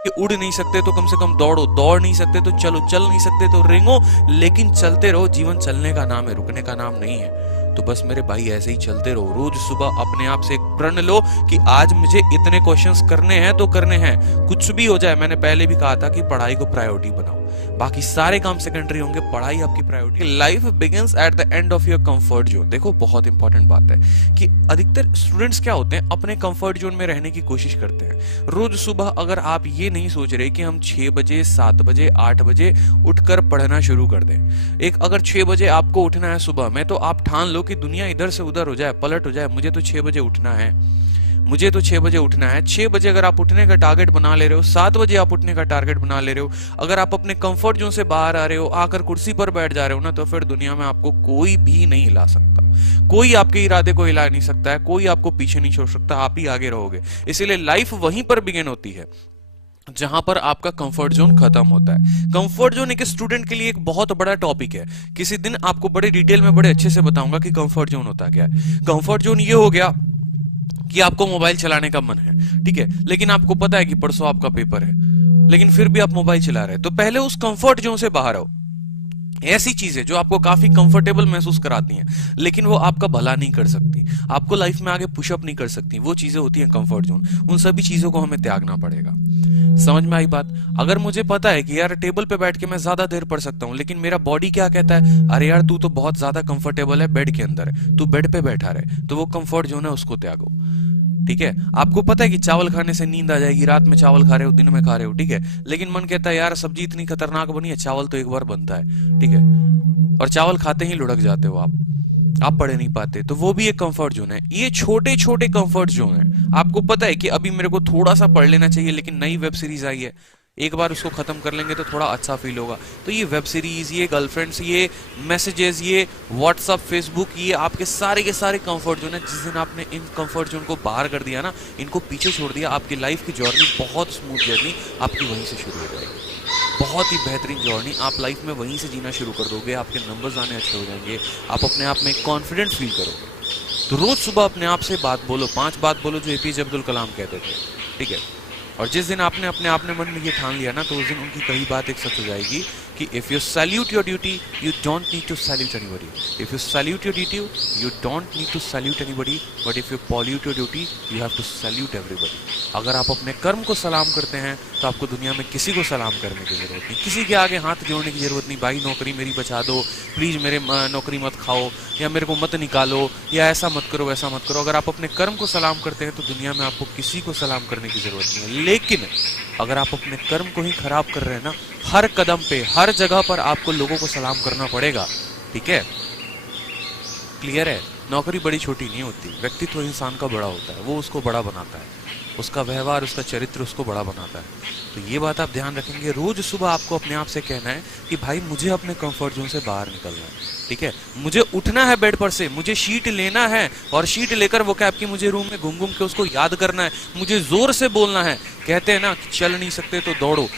कि उड़ नहीं सकते तो कम से कम दौड़ो, दौड़ नहीं सकते तो चलो, चल नहीं सकते तो रेंगो, लेकिन चलते रहो। जीवन चलने का नाम है, रुकने का नाम नहीं है। तो बस मेरे भाई ऐसे ही चलते रहो। रोज सुबह अपने आप से एक प्रण लो कि आज मुझे इतने क्वेश्चंस करने हैं तो करने हैं, कुछ भी हो जाए। मैंने पहले भी कहा था कि पढ़ाई को प्रायोरिटी बनाओ, बाकी सारे काम सेकेंडरी होंगे, पढ़ाई आपकी priority. Life begins at the end of your comfort zone. देखो बहुत इंपॉर्टेंट बात है कि अधिकतर स्टूडेंट्स क्या होते हैं, अपने कंफर्ट जोन में रहने की कोशिश करते हैं। रोज सुबह अगर आप ये नहीं सोच रहे कि हम 6 बजे 7 बजे 8 बजे उठकर पढ़ना शुरू कर दें, एक अगर 6 बजे आपको उठना है सुबह में, तो आप ठान लो कि दुनिया इधर से उधर हो जाए, पलट हो जाए, मुझे तो 6 बजे उठना है, मुझे तो 6 बजे उठना है। 6 बजे अगर आप उठने का टारगेट बना ले रहे हो, 7 बजे आप उठने का टारगेट बना ले रहे हो, अगर आप अपने कंफर्ट जोन से बाहर आ रहे हो, आकर कुर्सी पर बैठ जा रहे हो ना, तो फिर दुनिया में आपको कोई भी नहीं हिला सकता। कोई आपके इरादे को हिला नहीं सकता है, कोई आपको पीछे नहीं छोड़ सकता, आप ही आगे रहोगे। इसीलिए लाइफ वहीं पर बिगिन होती है जहां पर आपका कंफर्ट जोन खत्म होता है। कंफर्ट जोन एक स्टूडेंट के लिए एक बहुत बड़ा टॉपिक है। किसी दिन आपको बड़े डिटेल में बड़े अच्छे से बताऊंगा कि कंफर्ट जोन होता क्या है। कंफर्ट जोन ये हो गया कि आपको मोबाइल चलाने का मन है, ठीक है, लेकिन आपको पता है कि परसों आपका पेपर है, लेकिन फिर भी आप मोबाइल चला रहे हैं। तो पहले उस कंफर्ट जोन से बाहर आओ। ऐसी चीजें जो आपको काफी कंफर्टेबल महसूस कराती हैं, लेकिन वो आपका भला नहीं कर सकती, आपको लाइफ में आगे पुशअप नहीं कर सकती, वो चीजें होती हैं कंफर्ट जोन। उन सभी चीजों को हमें त्यागना पड़ेगा। समझ में आई बात? अगर मुझे पता है कि यार टेबल पे बैठ के मैं ज्यादा देर पढ़ सकता हूँ, लेकिन मेरा बॉडी क्या कहता है, अरे यार तू तो बहुत ज्यादा कंफर्टेबल है, बेड के अंदर है, तू बेड पे बैठा रहे, तो वो कंफर्ट जोन है, उसको त्यागो। ठीक है, आपको पता है कि चावल खाने से नींद आ जाएगी, रात में चावल खा रहे हो, दिन में खा रहे हो, ठीक है, लेकिन मन कहता है यार सब्जी इतनी खतरनाक बनी है, चावल तो एक बार बनता है, ठीक है, और चावल खाते ही लुढ़क जाते हो आप पढ़ नहीं पाते। तो वो भी एक कंफर्ट जोन है। ये छोटे छोटे कंफर्ट जोन है। आपको पता है कि अभी मेरे को थोड़ा सा पढ़ लेना चाहिए, लेकिन नई वेब सीरीज आई है, एक बार उसको खत्म कर लेंगे तो थोड़ा अच्छा फील होगा। तो ये वेब सीरीज, ये गर्लफ्रेंड्स, ये मैसेजेस, ये व्हाट्सअप, फेसबुक, ये आपके सारे के सारे कंफर्ट जोन है। जिस दिन आपने इन कंफर्ट जोन को बाहर कर दिया ना, इनको पीछे छोड़ दिया, आपकी लाइफ की जर्नी, बहुत स्मूथ जर्नी आपकी वहीं से शुरू हो जाएगी। बहुत ही बेहतरीन जर्नी आप लाइफ में वहीं से जीना शुरू कर दोगे। आपके नंबर्स आने अच्छे हो जाएंगे, आप अपने आप में कॉन्फिडेंट फील करोगे। तो रोज सुबह अपने आप से बात बोलो, 5 बात बोलो जो एपीजे अब्दुल कलाम कहते थे, ठीक है। और जिस दिन आपने अपने आप में मन में ये ठान लिया ना, तो उस दिन उनकी कही बात एक सच हो जाएगी कि if you salute your duty you don't need to salute anybody, if you salute your duty you don't need to salute anybody, but if you pollute your duty you have to salute everybody. अगर आप अपने कर्म को सलाम करते हैं तो आपको दुनिया में किसी को सलाम करने की जरूरत नहीं, किसी के आगे हाथ जोड़ने की जरूरत नहीं। भाई नौकरी मेरी बचा दो प्लीज, मेरे नौकरी मत खाओ, या मेरे को मत निकालो, या ऐसा मत करो वैसा मत करो। अगर आप अपने कर्म को सलाम करते हैं तो दुनिया में आपको किसी को सलाम करने की जरूरत नहीं है। लेकिन अगर आप अपने कर्म को ही खराब कर रहे हैं ना, हर कदम पे हर जगह पर आपको लोगों को सलाम करना पड़ेगा, ठीक है, क्लियर है? नौकरी बड़ी छोटी नहीं होती, व्यक्तित्व इंसान का बड़ा होता है, वो उसको बड़ा बनाता है, उसका व्यवहार, उसका चरित्र उसको बड़ा बनाता है। तो ये बात आप ध्यान रखेंगे। रोज सुबह आपको अपने आप से कहना है कि भाई मुझे अपने कंफर्ट जोन से बाहर निकलना है, ठीक है, मुझे उठना है बेड पर से, मुझे शीट लेना है, और शीट लेकर वो कैब की मुझे रूम में घूम घूम के उसको याद करना है, मुझे जोर से बोलना है। कहते हैं ना कि चल नहीं सकते तो दौड़ो,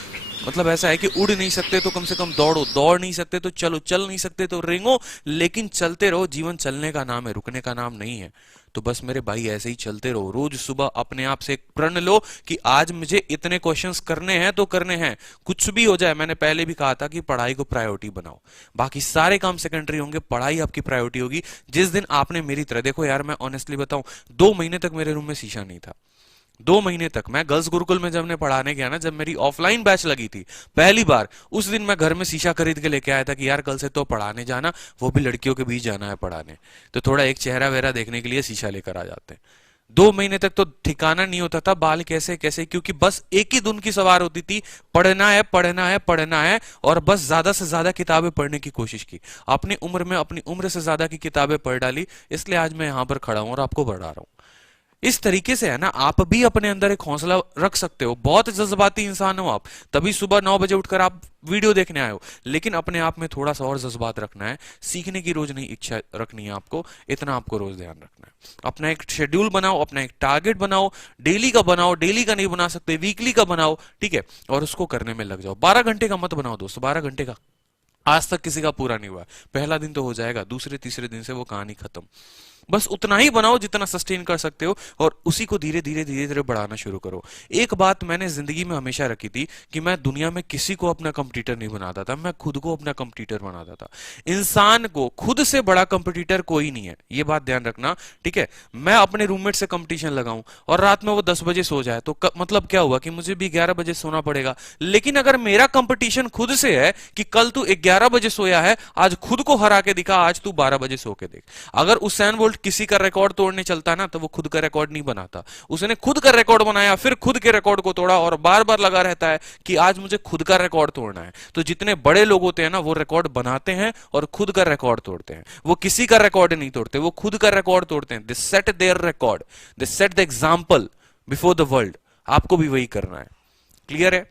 मतलब ऐसा है कि उड़ नहीं सकते तो कम से कम दौड़ो, दौड़ नहीं सकते तो चलो, चल नहीं सकते तो रेंगो, लेकिन चलते रहो। जीवन चलने का नाम है, रुकने का नाम नहीं है। तो बस मेरे भाई ऐसे ही चलते रहो। रोज सुबह अपने आप से एक प्रण लो कि आज मुझे इतने क्वेश्चंस करने हैं तो करने हैं, कुछ भी हो जाए। मैंने पहले भी कहा था कि पढ़ाई को प्रायोरिटी बनाओ, बाकी सारे काम सेकेंडरी होंगे, पढ़ाई आपकी प्रायोरिटी होगी। जिस दिन आपने मेरी तरह, देखो यार मैं ऑनेस्टली बताऊं, 2 महीने तक मेरे रूम में शीशा नहीं था। 2 महीने तक मैं गर्ल्स गुरुकुल में जब मैं पढ़ाने गया ना, जब मेरी ऑफलाइन बैच लगी थी पहली बार, उस दिन मैं घर में शीशा खरीद के लेके आया था कि यार कल से तो पढ़ाने जाना, वो भी लड़कियों के बीच जाना है पढ़ाने, तो थोड़ा एक चेहरा वेहरा देखने के लिए शीशा लेकर आ जाते हैं। 2 महीने तक तो ठिकाना नहीं होता था, बाल कैसे कैसे, क्योंकि बस एक ही धुन की सवार होती थी, पढ़ना है पढ़ना है पढ़ना है, और बस ज्यादा से ज्यादा किताबें पढ़ने की कोशिश की। अपनी उम्र में अपनी उम्र से ज्यादा की किताबें पढ़ डाली, इसलिए आज मैं यहां पर खड़ा हूं और आपको बढ़ा रहा हूं। इस तरीके से है ना, आप भी अपने अंदर एक हौसला रख सकते हो। बहुत जज्बाती इंसान हो आप, तभी सुबह 9 बजे उठकर आप वीडियो देखने आए हो, लेकिन अपने आप में थोड़ा सा और जज्बात रखना है, सीखने की रोज नई इच्छा रखनी है आपको, इतना आपको रोज ध्यान रखना है। अपना एक शेड्यूल बनाओ, अपना एक टारगेट बनाओ, डेली का बनाओ, डेली का नहीं बना सकते वीकली का बनाओ, ठीक है, और उसको करने में लग जाओ। 12 घंटे का मत बनाओ दोस्तों, 12 घंटे का आज तक किसी का पूरा नहीं हुआ। पहला दिन तो हो जाएगा, दूसरे तीसरे दिन से वो कहानी खत्म। बस उतना ही बनाओ जितना सस्टेन कर सकते हो, और उसी को धीरे धीरे धीरे धीरे बढ़ाना शुरू करो। एक बात मैंने जिंदगी में हमेशा रखी थी कि मैं दुनिया में किसी को अपना कंपटीटर नहीं बनाता था, मैं खुद को अपना कंपटीटर बनाता था। इंसान को खुद से बड़ा कंपटीटर कोई नहीं है, ये बात ध्यान रखना, ठीक है। मैं अपने रूममेट से कंपटीशन लगाऊं और रात में वो 10 बजे सो जाए तो मतलब क्या हुआ कि मुझे भी 11 बजे सोना पड़ेगा। लेकिन अगर मेरा कंपटीशन खुद से है कि कल तू 11 बजे सोया है, आज खुद को हरा के दिखा, आज तू 12 बजे सो के देख। अगर उसैन बोल्ट किसी का रिकॉर्ड तोड़ने चलता ना तो वो खुद का रिकॉर्ड नहीं बनाता, उसने खुद का रिकॉर्ड बनाया, फिर खुद के रिकॉर्ड को तोड़ा और बार बार लगा रहता है कि आज मुझे खुद का रिकॉर्ड तोड़ना है। तो जितने बड़े लोग होते हैं ना, वो रिकॉर्ड बनाते हैं और खुद का रिकॉर्ड तोड़ते हैं। वो किसी का रिकॉर्ड नहीं तोड़ते, वो खुद का रिकॉर्ड तोड़ते हैं। They set their record, they set the example before the world. आपको भी वही करना है। क्लियर है?